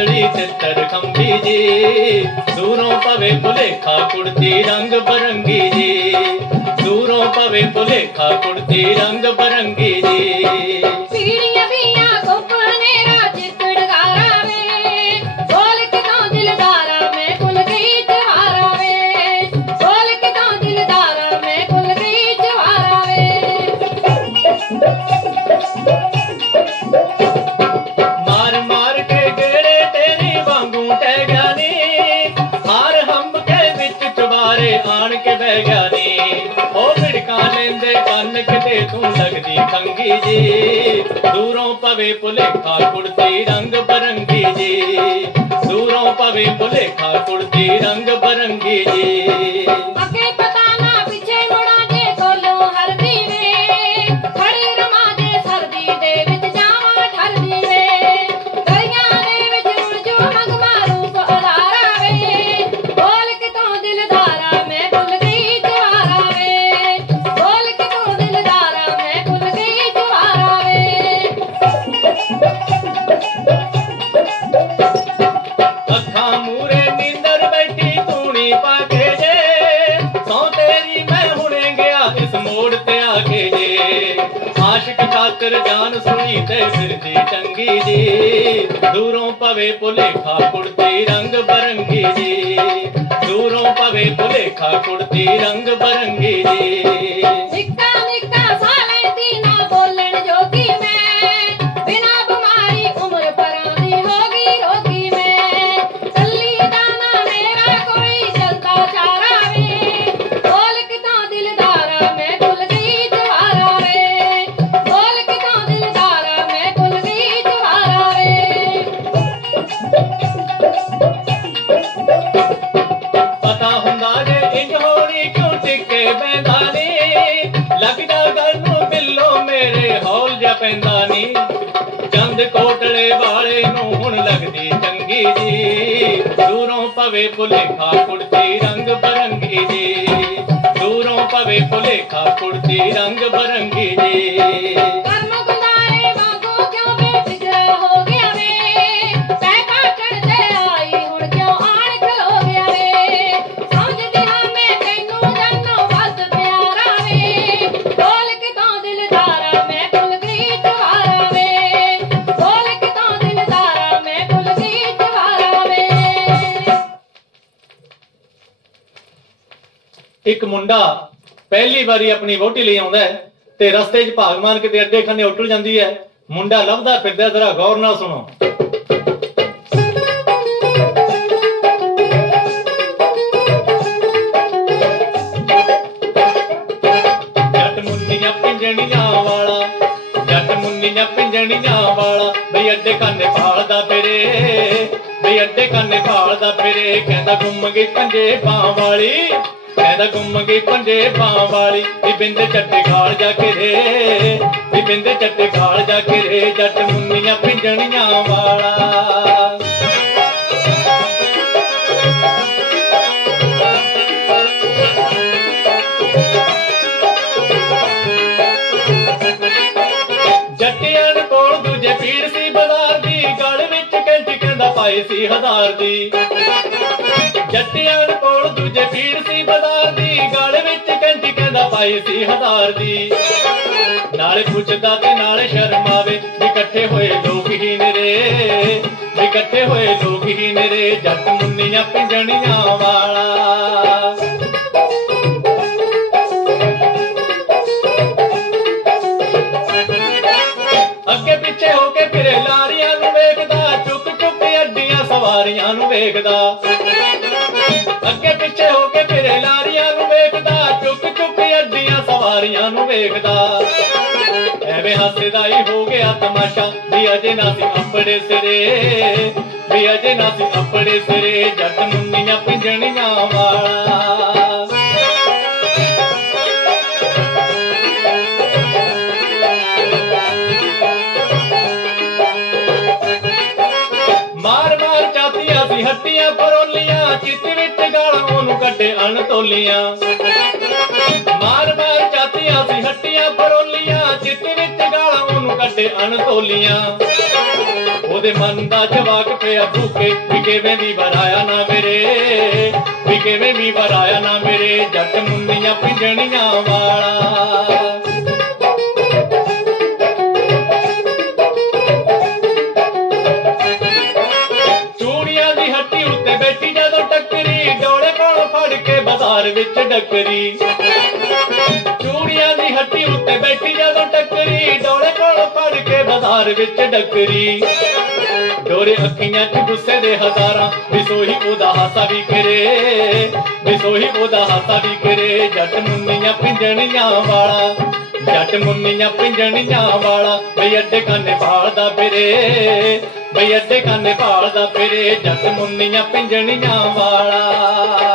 ਪਤਲੀ ਚਿੱਤਰ ਖੰਭੀ ਜੀ। ਦੂਰੋਂ ਪਵੇ ਭੁਲੇਖਾ ਕੁੜਤੀ ਰੰਗ ਬਰੰਗੀ ਜੀ। ਦੂਰੋਂ ਪਵੇ ਭੁਲੇਖਾ ਕੁੜਤੀ ਰੰਗ ਬਰੰਗੀ ਜੀ। ਚਵਾਰੇ ਕੇ ਬਹਿ ਗਿਆ ਨੀ ਉਹ ਭਿੜਕਾਂ ਲੈਂਦੇ ਕੰਨ ਕਿਤੇ ਤੂੰ ਲੱਗਦੀ ਖੰਗੀ ਜੀ। ਦੂਰੋਂ ਪਵੇ ਭੁਲੇਖਾ ਕੁੜਤੀ ਰੰਗ ਬਰੰਗੀ ਜੀ। ਦੂਰੋਂ ਪਵੇ ਭੁਲੇਖਾ ਕੁੜਤੀ ਰੰਗ ਆਸ਼ਿਕ ਜਾਨ ਸੁਣੀ ਤੇ ਫਿਰਦੀ ਚੰਗੀ ਜੀ। ਦੂਰੋਂ ਪਵੇ ਭੁਲੇਖਾ ਕੁੜਤੀ ਰੰਗ ਬਰੰਗੀ ਜੀ। ਦੂਰੋਂ ਪਵੇ ਭੁਲੇਖਾ ਕੁੜਤੀ ਰੰਗ ਬਰੰਗੀ ਜੀ। ਪਵੇ ਭੁਲੇਖਾ ਕੁੜਤੀ ਰੰਗ ਬਰੰਗੀ ਜੀ। ਦੂਰੋਂ ਪਵੇ ਭੁਲੇਖਾ ਕੁੜਤੀ ਰੰਗ ਬਰੰਗੀ ਜੀ। ਇੱਕ ਮੁੰਡਾ ਪਹਿਲੀ ਵਾਰੀ ਆਪਣੀ ਵੋਟੀ ਲਈ ਆਉਂਦਾ ਹੈ ਤੇ ਰਸਤੇ 'ਚ ਭਾਗਮਾਨ ਕਿਤੇ ਅੱਡੇ ਖੰਨੇ ਉੱਟਲ ਜਾਂਦੀ ਹੈ। ਮੁੰਡਾ ਲੱਭਦਾ ਫਿਰਦਾ ਜ਼ਰਾ ਗੌਰ ਨਾਲ ਸੁਣੋ। ਜੱਟ ਮੁੰਨੀਆਂ ਪਿੰਜਣੀਆਂ ਵਾਲਾ, ਜੱਟ ਮੁੰਨੀਆਂ ਪਿੰਜਣੀਆਂ ਵਾਲਾ, ਬਈ ਅੱਡੇ ਕੰਨੇ ਭਾਲਦਾ ਫਿਰੇ, ਬਈ ਅੱਡੇ ਕੰਨੇ ਭਾਲਦਾ ਫਿਰੇ, ਕਹਿੰਦਾ ਗੁੰਮ ਗਈ ਪੰਜੇ ਬਾਹ ਵਾਲੀ। ਕਹਿੰਦਾ ਗੁੰਮ ਗਈ ਪੰਜੇ ਬਾਹ ਵਾਲੀ, ਵੀ ਬਿੰਦ ਚੱਟੇ ਗਾਲ ਜਾ ਕੇ ਰੇ ਵੀ ਬਿੰਦ ਚੱਟੇ ਖਾਲ ਜਾ ਕੇ ਰੇ ਜੱਟ ਮੁੰਨੀਆਂ ਪਿੰਜਣੀਆਂ ਵਾਲਾ। ਜੱਟਿਆਂ ਕੋਲ ਦੂਜੇ ਪੀੜ ਸੀ ਬਾਜ਼ਾਰ ਦੀ ਵਿੱਚ ਕੈਂਚੀ ਕਹਿੰਦਾ ਪਾਈ ਸੀ ਹਜ਼ਾਰ ਦੀ। ਜੱਟਿਆਂ ਦੇ ਸੀ ਬਾਜ਼ਾਰ ਦੀ, ਗਲ ਵਿੱਚ ਕੈਂਚੀ ਕਹਿੰਦਾ ਪਾਈ ਸੀ ਹਜ਼ਾਰ ਦੀ। ਨਾਲੇ ਪੁੱਛਦਾ ਤੇ ਨਾਲ ਸ਼ਰਮ ਆਵੇ ਇਕੱਠੇ ਹੋਏ ਲੋਕ ਹੀ ਨੇਰੇ ਇਕੱਠੇ ਹੋਏ ਲੋਕ ਹੀ ਨੇਰੇ ਜੱਟ ਮੁੰਨੀਆਂ ਪਿੰਜਣੀਆਂ ਵਾਲਾ। ਅੱਗੇ ਪਿੱਛੇ ਹੋ ਕੇ ਫਿਰੇ ਲਾਰੀਆਂ ਨੂੰ ਵੇਖਦਾ, ਚੁੱਕ ਚੁੱਕ ਅੱਡੀਆਂ ਸਵਾਰੀਆਂ ਨੂੰ ਵੇਖਦਾ। ਅੱਡੀਆਂ ਨੂੰ ਵੇਖਦਾ। ਐਵੇਂ ਹੱਸਦਾ ਹੀ ਹੋ ਗਿਆ ਤਮਾਸ਼ਾ। ਵੀ ਅਜੇ ਨਾ ਸੀ ਆਪਣੇ ਸਿਰੇ। ਵੀ ਅਜੇ ਨਾ ਸੀ ਆਪਣੇ ਸਿਰੇ। ਜੱਟ ਮੁੰਨੀਆਂ ਪਿੰਜਣੀਆਂ ਵਾਲਾ। ਮਾਰ ਮਾਰ ਚਾਤੀਆਂ ਸੀ, ਹੱਟੀਆਂ ਪਰੋਲੀਆਂ। ਚਿੱਤ ਵਿੱਚ ਗਾਲਾਂ ਉਹਨੂੰ ਕੱਢੇ ਅਣਤੋਲੀਆਂ। ਮਾਰ ਮਾਰ ਚਾਤੀਆਂ ਸੀ ਹੱਟੀਆਂ ਪਰੋਲੀਆਂ ਚਿੱਤ ਵਿੱਚ ਗਾਲਾਂ ਉਹਨੂੰ ਕੱਢੇ ਅਣਤੋਲੀਆਂ। ਉਹਦੇ ਮਨ ਦਾ ਜਵਾਕ ਪਿਆ ਭੁੱਖੇ, ਵੀ ਕਿਵੇਂ ਵੀ ਵਰਾਇਆ ਨਾ ਮੇਰੇ, ਵੀ ਕਿਵੇਂ ਵੀ ਵਰਾਇਆ ਨਾ ਮੇਰੇ, ਜੱਟ ਮੁੰਨੀਆਂ ਪਿੰਜਣੀਆਂ ਵਾਲਾ। ਚੂੜੀਆਂ ਦੀ ਕੇ ਵਿੱਚ ਡੱਕਰੀ। ਡੋਰੇ ਅੱਖੀਆਂ 'ਚ ਗੁੱਸੇ ਦੇ ਹਜ਼ਾਰਾਂ ਵਿਸੋਹੀ ਉਹਦਾ ਹਾਸਾ ਵੀ ਕਰੇ। ਵਿਸੋਹੀ ਉਹਦਾ ਹਾਸਾ ਵੀ ਕਰੇ। ਜੱਟ ਮੁੰਨੀਆਂ ਪਿੰਜਣੀਆਂ ਵਾਲਾ, ਜੱਟ ਮੁੰਨੀਆਂ ਪਿੰਜਣੀਆਂ ਵਾਲਾ, ਬਈ ਅੱਡੇ ਕਾਨੇ ਭਾਲਦਾ ਫਿਰੇ। ਬਈ ਅੱਡੇ ਕਾਨੇ ਭਾਲਦਾ ਫਿਰੇ, ਜੱਟ ਮੁੰਨੀਆਂ ਪਿੰਜਣੀਆਂ ਵਾਲਾ।